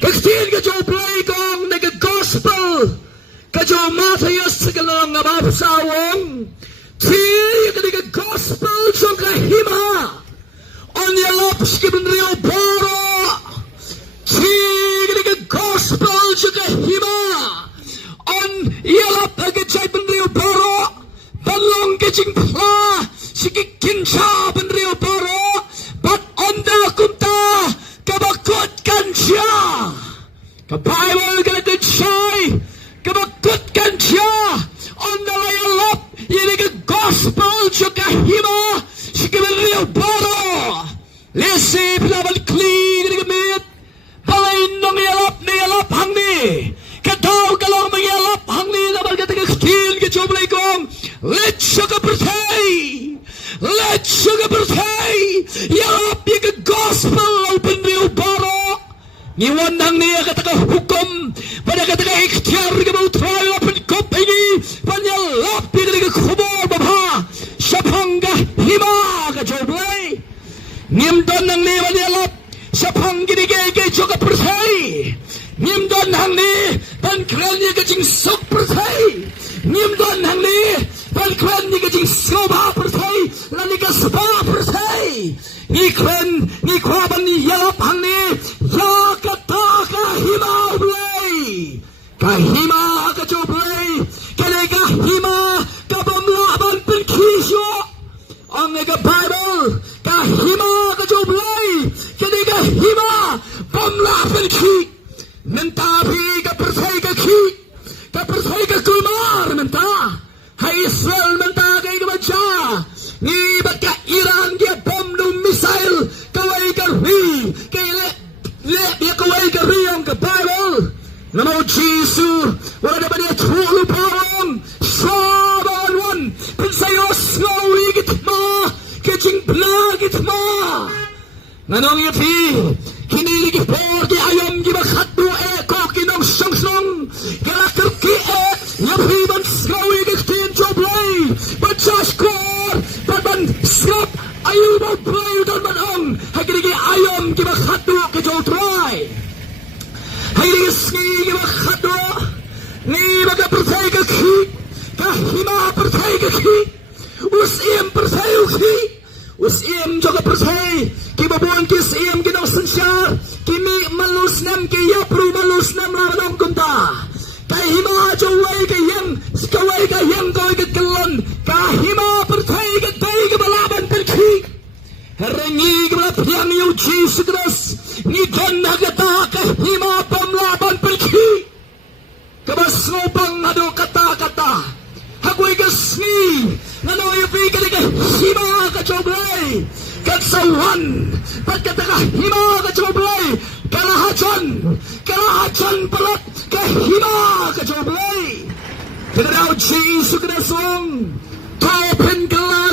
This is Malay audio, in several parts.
Kaksin ka jo play kong nag-gospel. Ka jo Matayas sa kalang mapasawang. Tiyo ka nag-gospel sa kahima. On yalap skibin rio boro. Tiyo ka nag-gospel sa kahima. On yalap agad ben rio boro. Balong kajing pla. Sige kinsa ben rio boro. But onda kunta. Kabakot kan siya. Kabible ka na siya'y. Kabakot kan siya. Onda layalap. Yan gospel siya kahima. Sige ben rio boro. Lesi pinaman kli. Ginagamit. Balay nung yalap hangni. Kataw ka lang magyalap hangni. Naman ka tagakil. Kachoblay kong. Let's siya kapatay. Let's siya kapatay. Yalap yung gospel. Open rio boro. Niwan nang niya kataka hukom. Pada kataka ikhtiar ka mo trayo. Penkop ini. Panyalap yung kumor babha. Syapangga hima. Kachoblay. Nimdon nang niya manyalap. Syapang ginigay kay Choka persay. Nimdon nang ni. Pankral niya kaching sok persay. Nimdon nang ni. Pankral niya kaching soba persay. Lanika spa persay. Ngikren, ngikwaban ni yalap hang ni. Ya kata kahima blay. Kahima kachoblay. Kaya kahima kabamlaban penkisyo. Ang Bible kahima kachoblay. Kaya kahima bamlaban ki. Mentapi kapersay ka ki. Kapersay ka kumar menta. Hai Israel menta kay kabaca. Ngibat ka Iran dia bom nung misail. Kaway ka ri. Kay le dia kaway ka ri ang ka Bible. Namo Jesu. Wala na ba niya tulo parang. Sabawan. Pinsayos ngawi gitma. Kaching blagit ma. Nanong yapi. Hinilig por di ayam gibakat do ko kinong song galakar ki yapi ban skawi giktin joblay bachas kor ban skap ayu ba play don manong hagigi ayam gibakat do ke jotray hagigi ski gibakat do ni baga percaya ke ki kahima percaya ke ki usim percaya ki usim juga percaya kibabuan kis iem ginang sensyar kimi malusnam ki yapru malusnam lamanong kunta kahima jawai ka yang koi ka kelon kahima percaya ka tay ka balaban perki harengi ka balapyang yu Jesus Christ ni kan nagata kahima pamlaban perki kabasngopang ado kata-kata hagoy gasni ngano yupi ka hima ka joblay katsawan pagkataka hima ka joblay kalahacan palat kahima ka joblay kinaraw Jesus Christong topen kala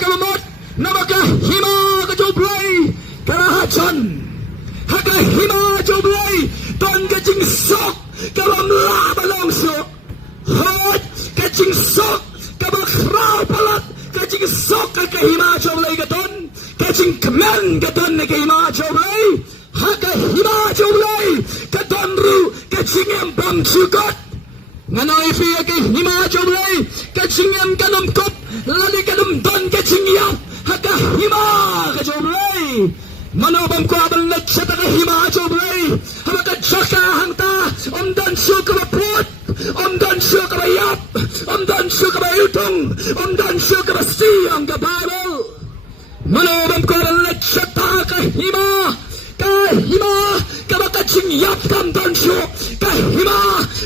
kamamot na makahima ka joblay kalahacan hagahima joblay ton kaching sok kamamla balongso hot kaching sok kamakraw palat kaching sok kahima joblay gaton kaching kemen gaton na kahima joblay hagahima joblay gaton ru kaching empam sugot nganoy fiya kahima joblay kaching em kanumkop lali kanumdon kaching yap hagahima ka joblay manobam ko abang nagsata kahima joblay hamaka jaka hangta omdan suka maput omdan suka mayap omdan suka mayutong omdan suka masiyang ka Bible manobam ko abang nagsata kahima kabakaching yap kamdan su kahima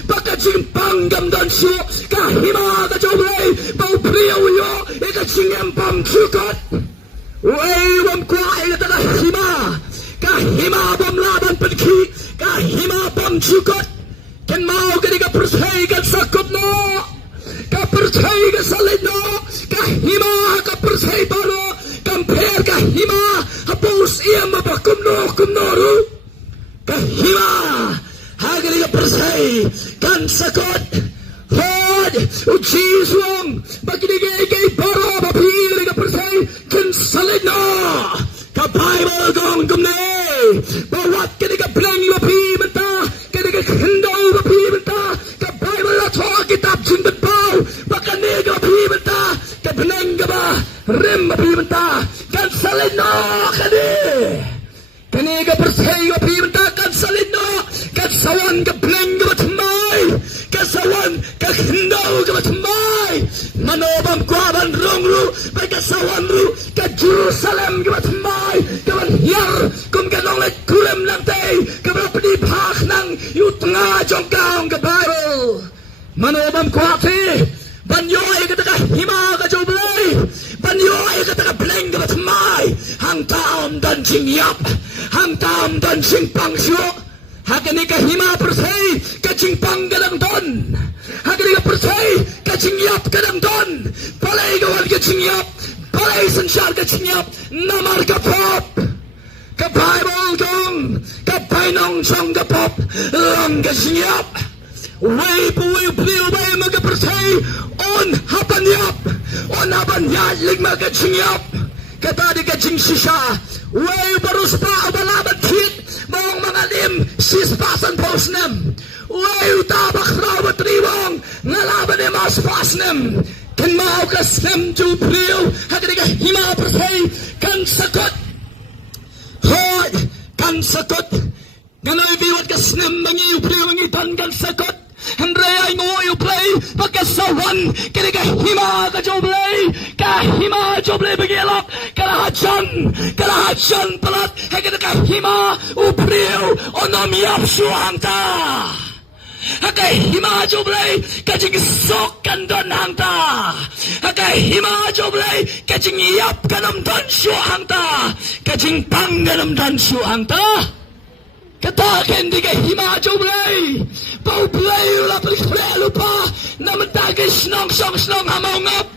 bakaching panggamdan su kahima ka joblay bau priyo ikaching empam sukat wam kuai na kahima bom laban pergi kahima bom sukat kan mau ka percaya kan sakot no ka percaya ka salid no kahima ka percaya baro compare kahima hapus iya mabakumno ru kahima hagari ka percaya kan sakot hod ujiswang pagkinigay kay baro mapili ka percaya kan salid no ka Bible gong gumne Bawat kaniga blang mapimenta, kaniga kendaw mapimenta, ka Bible na to kitab jingbat pau, baka niga mapimenta, ka blang ba, rim mapimenta, kan salino kani. Kaniga persay mapimenta, kan salino, kan sawan ka blang ka matmay, ka sawan ka kendaw ka matmay, manobam kwaban rongru, baka sawan ru, ka Jerusalem ka matmay, ka manhyar, kung ganong kurem lang tay, ka mapadibhak ng yutnga jong kaong ka Bible. Manobam kwati, banyoy ka taka hima ka joblay, banyoy ka taka bleng ka matmay, hang taom dan jingyap, hang taom dan jingpangsyo, hakani ka hima persay, ka jingpang galang don, hakani ka persay, ka jingyap galang don, palay gawan ka jingyap, palay sansyal ka jingyap, namar ka pop, ka Bible dong, ka painong song ka pop, lang ka jingyap, way puwi bliw bay mga persay, on hapan yad lig mga jingyap, katadi ka jing sisya, way barus pa abalaban tit, mong mga lim, sispasan posnem, way utabak rawat riwang, ngalaban ni mas pasnem, kan mau ka snem ju priyo, hagadi ka hima persay, kan sakot, hoy, kan sakot, gano'y biwat ka snem, mangiyo priyo, mangitan kan sakot, Andre ay ngoyo play pagkasawan kini kahima ka joblay kahima joblay bagilap kalahajan palat hagada kahima upriyo onomiyap suhangta kahima joblay kajing sok kandon hangta kahima joblay kajing yap kanam dan suhangta kajing pangganam dan suhangta katakan di kahima joblay pau play ula pelipre lupa naman tagay snong hamongap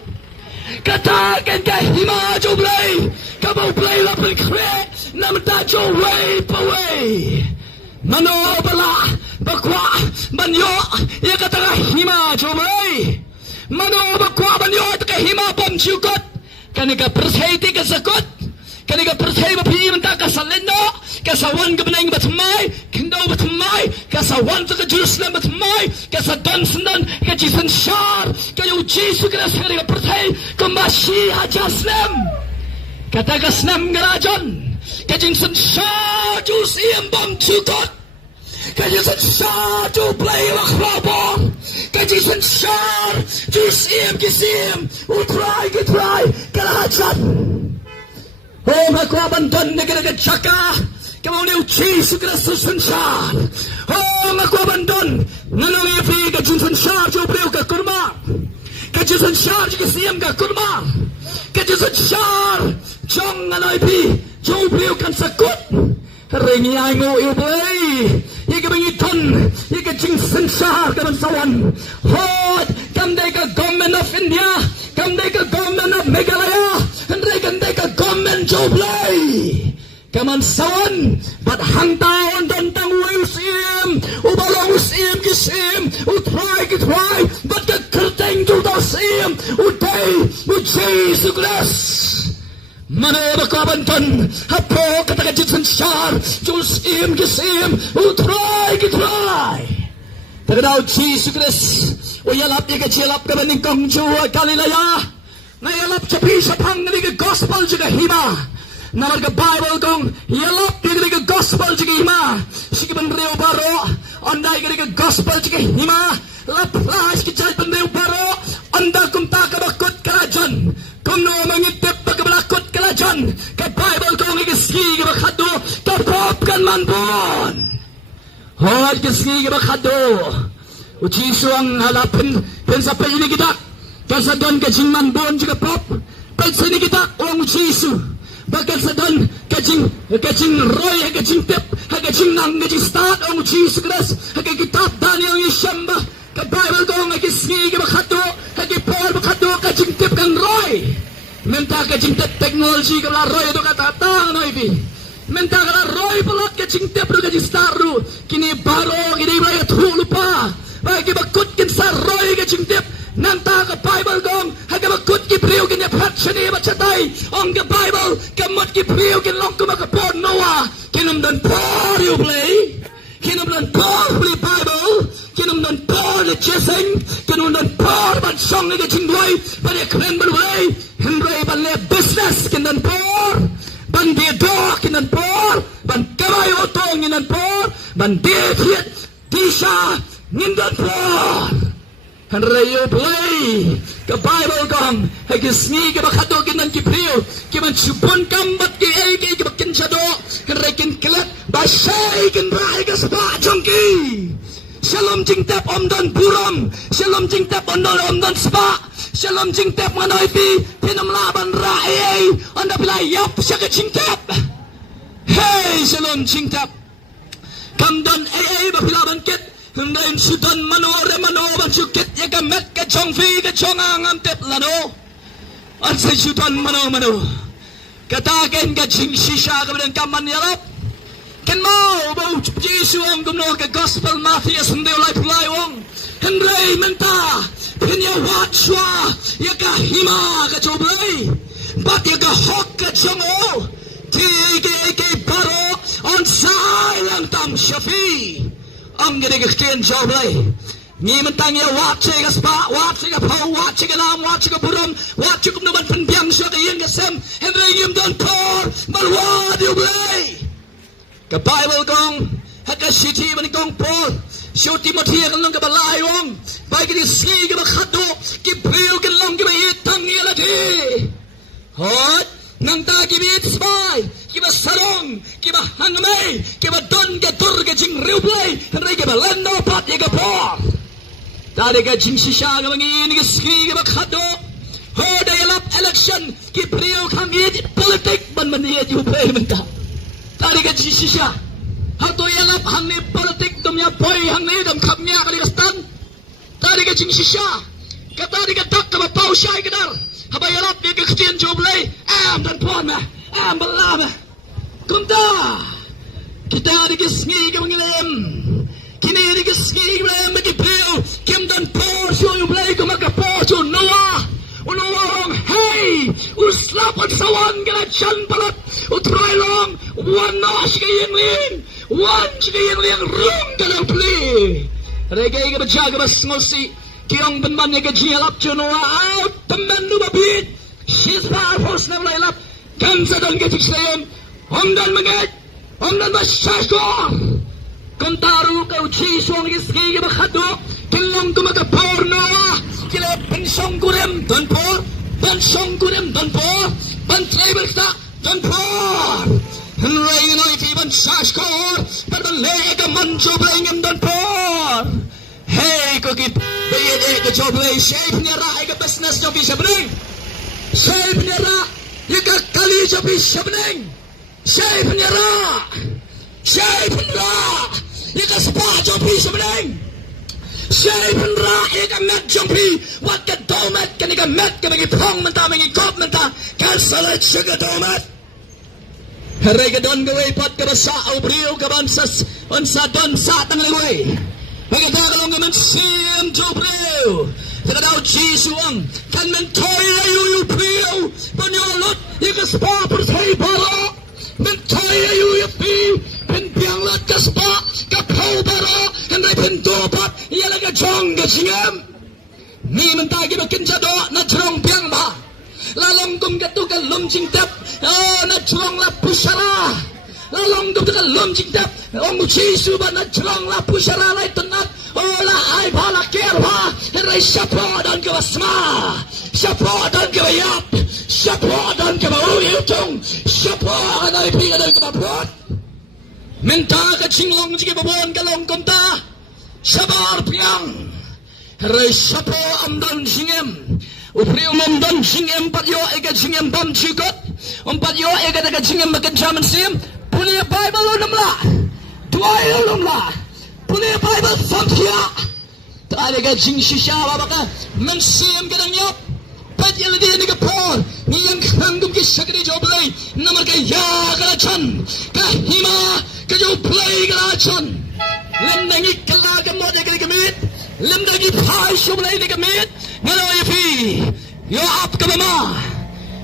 katakan kahima joblay kabau play ula pelipre naman tajo way paway mano bala bakwa banyo ya kata kahima joblay mano bakwa banyo kahima pamchukot kanika persay ti kasakot kanika persay mapimenta kasalino kasawan ka banay batmay, kindaw batmay, kasawan ka Jerusalem batmay, kasadan sandan ka jisan syar, kayo Jesu ka nasa ka pertay, kamasiha jasnem, katagasnem garajon, kajinsan syar, Jus iyam bang chukot, kajinsan syar, Ju play wakrabong, kajinsan syar, Jus iyam kisim, utray, kalahajan, oh makwabandan na ganagadsyaka, kamu ni Jesu Kristus sansyar. Oh, aku abandon. Nanong ipi ka jun sansyar jo breu ka kurma. Ka jun sansyar jo siam ka kurma. Ka jun sansyar jong nanong ipi jo breu kan sakut. Ringi ay ngo iplay. Ika bangiton. Ika jing sansyar ka bansawan. Hot. Kamday ka government of India. Kamday ka government of Meghalaya. Kamday ka government jo blay. Kaman sawan, bat hang taon dan tang usim, ubalong usim kisim, utray, bat kakerteng juta sim, utay, Jesu Kristus. Mana bakabantan, hapo kata jitsan syar, jusim kisim, utray. Tagadaw Jesu Kristus, uyalap ni kacilap ka maning kongjuwa Galilaya, nayalap capi sa pang nga gospel juga hima. Namar ka Bible kong yalap ka gospel jika hima. Sige banreo baro, anday ka gospel jika hima. Lapras ki jay banreo baro, anda kum taka bakot kalajan. Kum no mangitip pagkabalakot kalajan. Ka Bible kong ikisigi bakado, kapop kan manbon. Hoy ikisigi bakado. Ujiso ang halapin, pensa pa ini kita. Kasi doon ka jing manbon jika pop. Pensa ini kita, ang Ujiso. Bakal sedon kajing roy kajing tip kajing nang kajing start ang Jesus Christ kitab Daniel Yeshamba ka Bible ko nga kisngi ka bakato Paul bakato kajing tip kang roy menta kajing tip technology ka la roy do katatang no ibi menta ka roy palat kajing tip do kajing start ru kini baro kini bayat hulupa bagi bakut kin sa roy kajing tip nanta ka Bible gong haga makut ki priyo kin yaphat shani bachatay ang ka Bible kamot ki priyo kin long kumakapon Noah kinam dan por you play. Kinam dan por play Bible. Kinam dan por the chasing. Kinam dan por ban song ni kecing duai. Ban keren ban play. Henry ban le business kin dan por. Ban dia dog kin dan por. Ban kamay otong kin dan por. Ban dia thiet disha kin dan por. Henry you play. Ka Bible kong. Hai kisni ka bakato kin dan kipriu. Kiman chupon kambat ki ay ki bakin chado. Henry kin kelat. Basay kin rai ka spa jongki. Shalom jing tap om dan buram. Shalom jing tap om dan spa. Shalom jing tap manoy pi. Tinam laban rai. Anda pilay yap siya ka jing tap. Hey shalom jing tap. Kamdan ay bapilaban kit. Hendain sudan manore ban sukit. Yaga met ka chong fi ka chong angam tep lano. Ansay sudan mano. Katakin ka jing shisha ka bilang kaman yarap. Kan mau bau Yesu ang gumno ka gospel Matthias hindi ulay pulay wong. Henry menta pinya watchwa yaka hima ka choblay. Bat yaka hok ka chongo. Tige paro on sayang tam shafi. Ang gede ka kien choblay. Ni mentang ya watche ka spa, watche ka pau, watche ka lam, watche ka buram, watche ka numan penbiang siya ka iyang kasem. Henry yim don por malwad yublay. Ka Bible kong haka city man kong Paul siyo Timothy kan lang ka balay wong bay kini sli ka bakado ki priyo kan lang ka bayitang yalati hot nang ta ki bit spy ki ba sarong ki ba hangmay ki ba don ka tur ka jing riuplay kan ray ka balendo pat ya ka Paul tadi ka jing sisya ka mangin ka sli ka bakado ho dayalap election ki priyo kang it politik man maniyat yung play man ta tadi ka jisisya hato yalap hangni politik dumya boy hangni dum kapnya kali kastan tadi ka jisisya katadi ka dak ka pau syai kadar haba yalap dia ka khtien joblay am dan pon ma am balama kunta kita di kisngi ka mangilem kini di kisngi ka mangilem bagi pil kim dan por syo yung play ka magkapor syo Noah Unawang, hey, uslap at sawan ka na chan palat, utray long, one na siya yung ling, one siya yung ling, rum ka na pli. Regay ka ba siya ka ba smosi, kiyong banban niya ka jiyalap chuno out, tamban lumabit, she's powerful na malayalap, kansa doon ka tiksayon, omdan magit, omdan ba syashko, kantaru ka uchiswang iski ka ba kato, kilong kumagapor Noah, kila pensong kurem dan por, pensong kurem dan por, ban tribal ta dan por. Henry inoy ban saskor, ban lega manjo blengem dan por. Hey kokit, bayede ka joblay shape niya ra ay ka business jo bisa bening. Shape niya ra, yaka kali jo bisa bening. Shape niya ra, yaka spa jo bisa bening. Shapen ra ika met jumpi wat ka domet kan ika met ka magi prong menta magi kop menta kansalat sugar domet Heray ka don gaway pat ka basa au brio ka bansas onsa don sa tang laway magadagalong ka man siyam jo brio Kadadaw jisuang kan men toy ayu brio panyolot ika spa per say baro men toy ayu pi pen bianglat ka spa ka pau baro Henry pendopat ialah ka jong ka singam ni mentagi makin jado na jrong piang ba lalong kum ka tu ka lum jing tap na jrong la pusara lalong kum ka lum jing tap ong jisu ba na jrong la pusara lai tenat ola ai bala kerwa Henry sapa dan ka basma sapa dan ka yap sapa dan ka uyutong sapa na ipiga dan ka brot Menta ka cinglong jige babon ka long kumta sabar piang Heray sapo amdan singem upri umamdan singem patyo ega singem bam chikot patyo ega daga singem makan chaman sim punya Bible unamla duay unamla punya Bible famkia tali ka jing shisha babaka men sim ka nang yop pat yalagi ni ka por niyang hangum ki shakri joblay namar ka ya ka chan ka hima Kayo play galachan, lemdangi kalaga mo de gamit, lemdangi pay shumlay de gamit, ngalo yapi, yo up ka mama,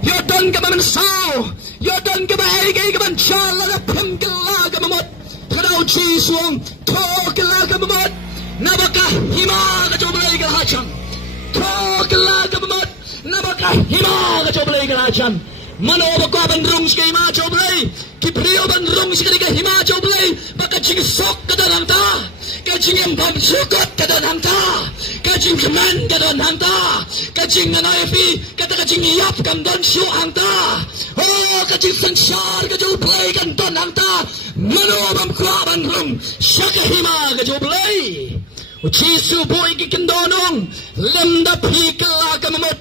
yo don ka man sao, Yodan ka ba ay kay ka ban chala na pamkala ka mamot. Kadaw chiswang to kala ka mamot. Nabaka hima ka choblay ka hacham. To kala ka mamot. Nabaka hima ka choblay ka hacham. Mano ba ko bandrong sa hima choblay. Kipriyo bandrong sa ka hima choblay. Baka chingsok ka dan ta. Kajing yang bamsukot ka dan ta. Kajing keman ka dan ta. Kajing nanayfi kata kajing yap kan dan syu ta. Oh kajing sansar ka choblay kan dan ta. Mano bam ko bandrong sa ka hima ka choblay. Uchisu boy kikindonong lemda pikala ka mamot.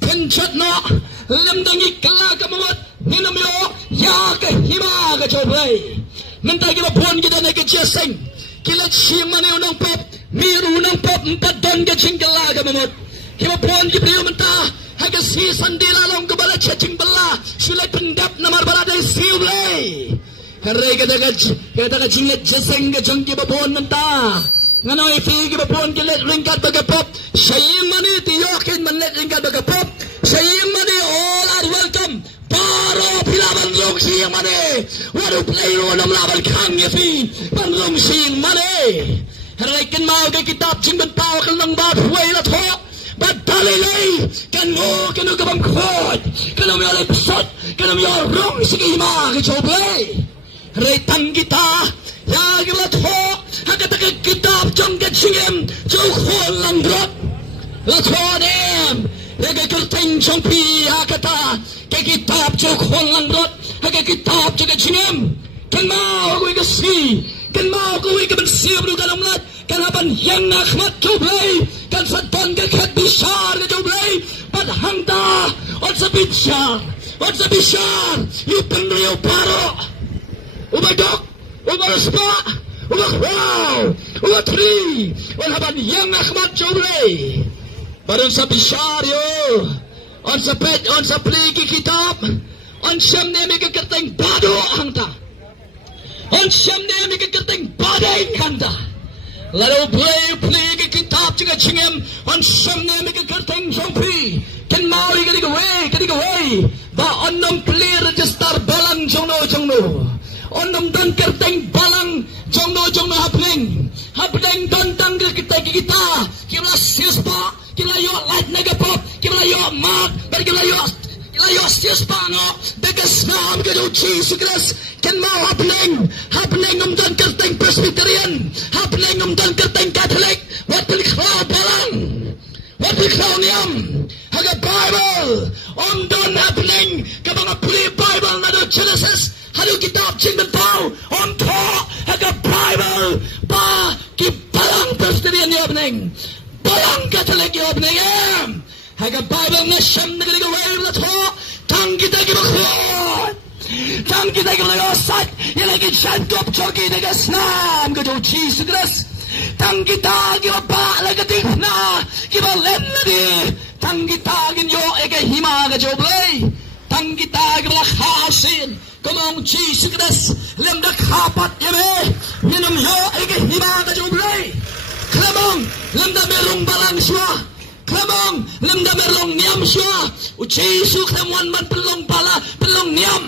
Penchat no lemda ngikala ka mamot. Ninamyo ya ka hima ka choblay. Mentay kita pon kita na kajaseng. Kilat simane unang pop, miru unang pop, empadon ka chingkala ka mamot. Kita pon kita menta haga sisan dilalong kabala chaching bala. Sulay pendap na marbala day siublay. Haray kita ka chingat jaseng ka chang kita pon menta. Ngano ifi kita pon kilat ringkat bagapop. Sayimani tiyokin manlet ringkat bagapop. Sayimani all are welcome. Paro pilaban rong siyang mani. Waru playo nam laban kang yafi. Ban rong siyang mani. Haray kan mau kay kitab ching ban pao kan lang ba huway la to. But dalilay kan mo kabang kod. Kanam yo lepsot. Kanam yo rong sige ma kichoblay. Haray tang kita. Yag la to. Hagata kitab chong kachingem. Chokho lang drop. La to dem. Yaga kerteng chong pi hakata. Kay kitab chokho lang drop. Haga kitab chong kachingem. Kan mau ko ikasi. Kan mau ko ikabansiya bro kalamlat. Kan haban yang nakmat choblay. Kan sadon ka kat bishar ka choblay. Padhangta. Ot sa bishar. Ot sa bishar. Ipang riyo paro. Umadok. Umaraspa. Umakraw. Umatri. Ot haban yang nakmat choblay. Barang sa bishar yo. On sa pet. On sa pliki kitab. On siyam na may kakarteng bado hangta. On siyam na may kakarteng baday hangta. Lalo play kitab juga cingem. On siyam na may kakarteng jompi. Kan mauli kadigaway. Ba onnom play register balang jongno. Onnom dan karteng balang jongno happening. Happening don tang kita. Kila sispa. Kila yo light nagapop. Kila yo mat. Kila yo sispa no. Degas nam kaduchi sukras. Kan mau happening dan karteng Presbyterian. Happening dan karteng Catholic. What will call balang? What will call niam? Haga Bible. Don happening. Kabanga play Bible na do Genesis. Hadu kitab cingben tau. On to. Haga Bible. Ba ki balang Presbyterian yo happening. Balang Catholic yo happening. Haga Bible na siyam na galigaway na to. Tang kita kibakrot. Tang kita kibakrot. Yan ay kitsyantop choki na gasnam. Kajo Jesus Christ. Tang kita kibaba lagatik na. Kibalem na di. Tang kita kinyo eke hima kajo blay. Tang kita kibalakasin. Kumong Jesus Christ. Lemdak hapat yabe. Minum yo eke hima kajo blay. Klamong lemda merong balang siya. Klamong lemda merong niam siya. Uchisu klamwan man pelong niam.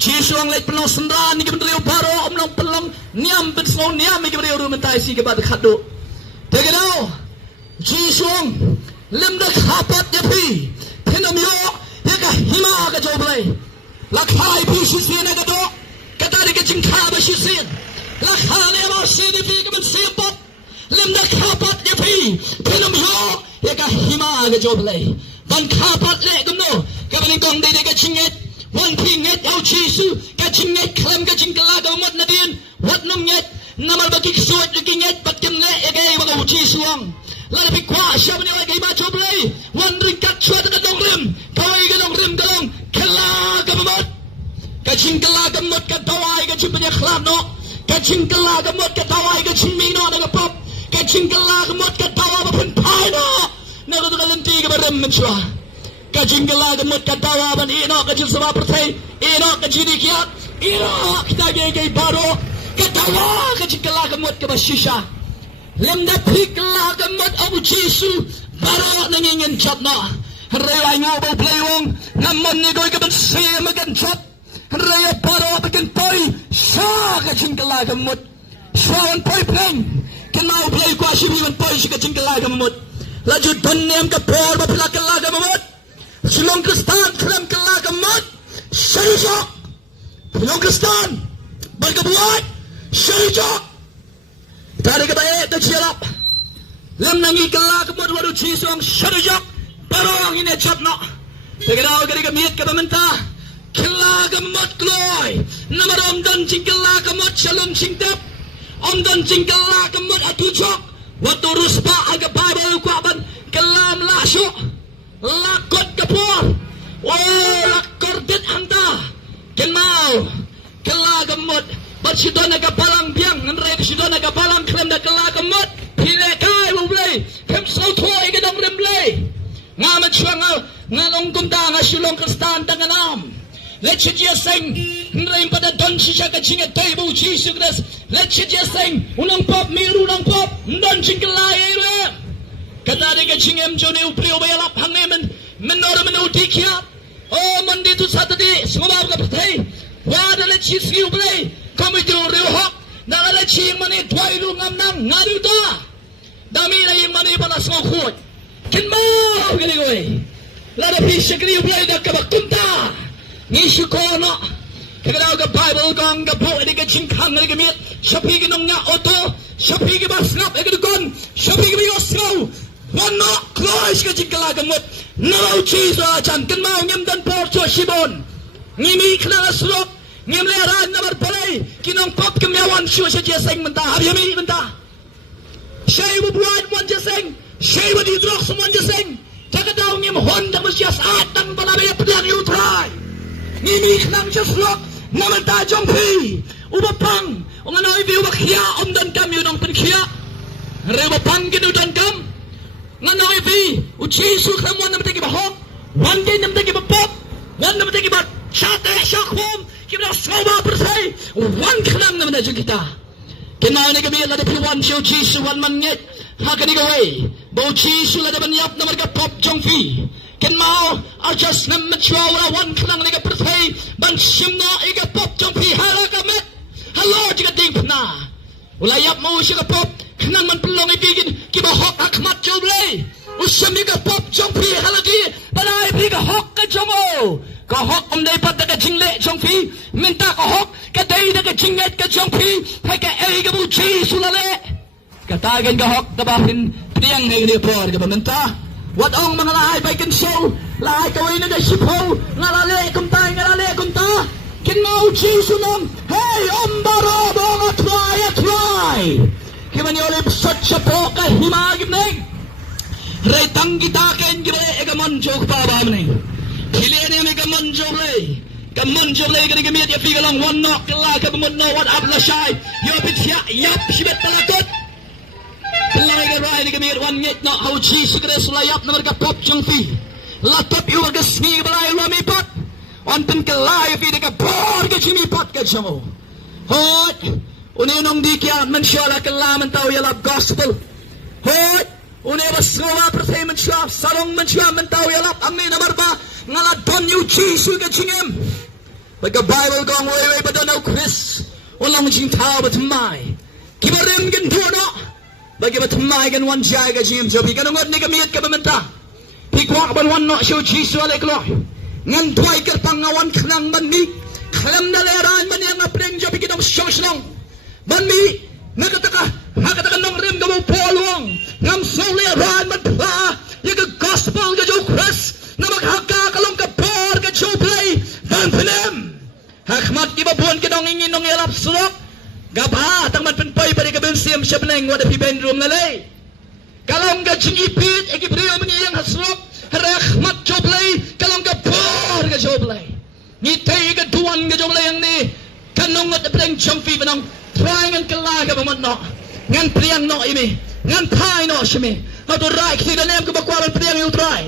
Chisu ang lait pelong sendran ni kibendriyo paro omnong pelong niam pensong niam ni kibendriyo rumentai si kibad khado. Tegadaw. Chisu ang lemda kapat yapi. Pinam yo yaka hima ka joblay. Lakhai pi sisin agado. Katari ka jingkaba sisin. Lakhani mo sinipi kibensipot. Lemda kapat yapi. Pinam yo yaka hima ka joblay. Ban kapat le gumno. Kabaling kong dede ka chinget. Wan pinget au chisu ka chinget klam ka chingkala ka mat na din. Wat num nget namal baki ksuat kinget patkem le egay baga chisu ang. Lala pikwa siya ni wa kay ma choblay. Wan ringkat chwat ka dong rim. Kaway ka dong rim kalong kala ka mat. Ka chingkala ka mat ka taway ka chimpanya klam no. Ka chingkala ka mat ka taway ka chimmino na pop. Ka chingkala ka mat ka tawa ba punpay no. Nakutukalanti ka ba rim menswa. Kajingala gamot katawa ban ino kajil sama pertai ino kajinikiat ino kita gay baro katawa kajingala gamot kabashisha lemda pikla gamot abu jisu baro nangingin chat na reway ngo ba playwong naman ni goy kaban siya magan chat raya paro bikin poi sya ka jingkala gamut syawan poi pleng kenau play kwa shibiwan poi ka jingkala gamut laju donnem ka por ba pila kala gamut silong kristan klam kala gamut syarjok silong kristan berkebuat syarjok tadi ka bae ta chirap lam nangi kala gamut waru chisong syarjok parong ine chapna tegaraw gari ka miet ka bamenta kala gamut gloy namarom dan jingkala gamut shalom singtap om dan jingkala gamut atujok waktu ruspa aga Bible kuaban kelam lasyo lakot kapur lakor dit anta kenau kelagamut bersidon aga balang biang nandre bersidon aga balang krem da kelagamut hile kai bublay kem sautoi gedong remblay ngamat syanga ngalong kumda ngasulong kristan tanganam let's just sing nrem pada don shisha ka chinga taibu Jesus Christ let's just sing unang pop miru nang pop don chingkalai ere kata de ka chingem jone upri obayalap hangemen menora menu dikia oh mandi tu satadi smabab ka pathai wada le chisi ublay komiti rewhok na le ching mani twailu ngam nang ngadu ta dami na yim mani pala smok khot kinmo gani goy la da pi shakri ublay da ka bakunta ni shukono kagalaw ka Bible kong ka po edi ka chingkang edi ka miet shapi ka nung nga oto shapi ka basnap edi ka gon shapi ka biyosraw wano klois ka chingkala ka mut naraw chiso achan kanmaw ngem dan porcho shibon ngimi ka na naslok ngem leran na marpalay kinong pop kamyawan siyo siya jeseng menta habiyami menta shay bubuan mon jeseng shay wadidrok sa mon jeseng takadaw ngem honda masyas atang balabaya padang yutray ngimi nang jaslok naman ta jong pi ubapang ong anay vi ubakya om dan kam yun ang penkhya rebapang ginu dan kam nganay vi uchisu khamwan naman tagi bahok one day naman tagi bapop one naman tagi bat chate shakhom kibna soba persay one khanang naman na kita kinao ni kami lada piwan siyo chisu one man ngit hakani gaway bo chisu lada banyap naman ka pop jong pi kenmao arjas nam machwala wan klang lega perthai ban simna iga pop jong pi halaka met hello jiga ding na ulayap mo siya pop khnang man pelong ibigin kiba hok akmat joble usam iga pop jong pi halaki balai biga hok ka jomo ka hok om dai pat ka jingle jong pi minta ka hok ka dai ka jinget ka jong pi hai ka ei ga bu chi sulale katagan ka hok ka bahin priang nei ni por ka minta wat ong mga lahay bay kinsaw lahay kaway na da sipo ngalale kumta kinmaw chisunong hey ombaro mga try kiman yolip sot siya po kahimagim neng retang kita ken gire egamon jok pa ba mneng kilian yung egamon jok le gani gamit ya figalang one knock kala kabamon no what up la shy yopit siya yap sibet talakot Pelai ka rai ni kamir wan ngit na hau chi sigre sulayap na marga pop jong fi laptop yu warga smi balai lami pot on pen ka lai fi de ka por ka chimi pot ka chamo hot uninong di kya man shala ka laman tau yalap gospel hot une baswa perthai man shap sarong man shap man tau yalap amni na marba ngala don yu chi su ka chingem baga Bible gong way ba don au Chris ulang jing tau ba tmai kibarim gen tuano bagi batamay gan wan jay ka jim jobi kanungot ni kamiyat ka bamenta pikwak ban wan no siyo jisu aleklo ngan tuay kerpang ngawan khnang banmi khalam na leran man yang apreng jobi kinong siyong banmi nakataka nong rim gamu polong ngam soli leran man pa yaga gospel ka jo Chris na maghaka kalong ka por ka jo play van pinem hakmat ibabuan kinong ingin nong yalap sulok gapa tangman penpai pada kebensiam syabneng wada pi bedroom nalai kalong ga jingipit eki brio mengiang hasrok rahmat joblay kalong ga por ga joblay ni tay ga duan ga joblay yang ni kanong at breng champi benang trying and kalaga bamatno ngan priang no imi ngan pai no shimi hatu rai ki danem ke bakwaban priang yu try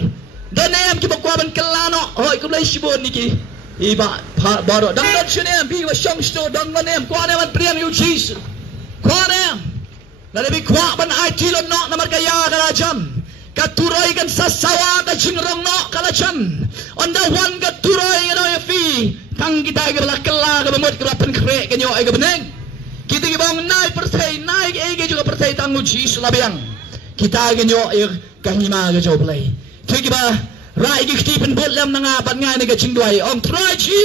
danem ki bakwaban kalano hoy kublay shibon niki iba baro dangan shunem bi wa shong sto dangan nem kwane man priang yu Jesus kwane na lebi kwa ban ai kilon no na markaya kala jam katuroy kan sasawa ka jingrong no kalachan onda wan katuroy no fi kang kita ga lakala ga bamot ka pen kre kanyo ay ga beneng kita ga bang nai persai nai ga juga persai tangu ji sulabiang kita ga nyo ay kahima ga jo play tigi ba rai gi kti pen bot lam nga ban nga ni ga chingdwai ong try ji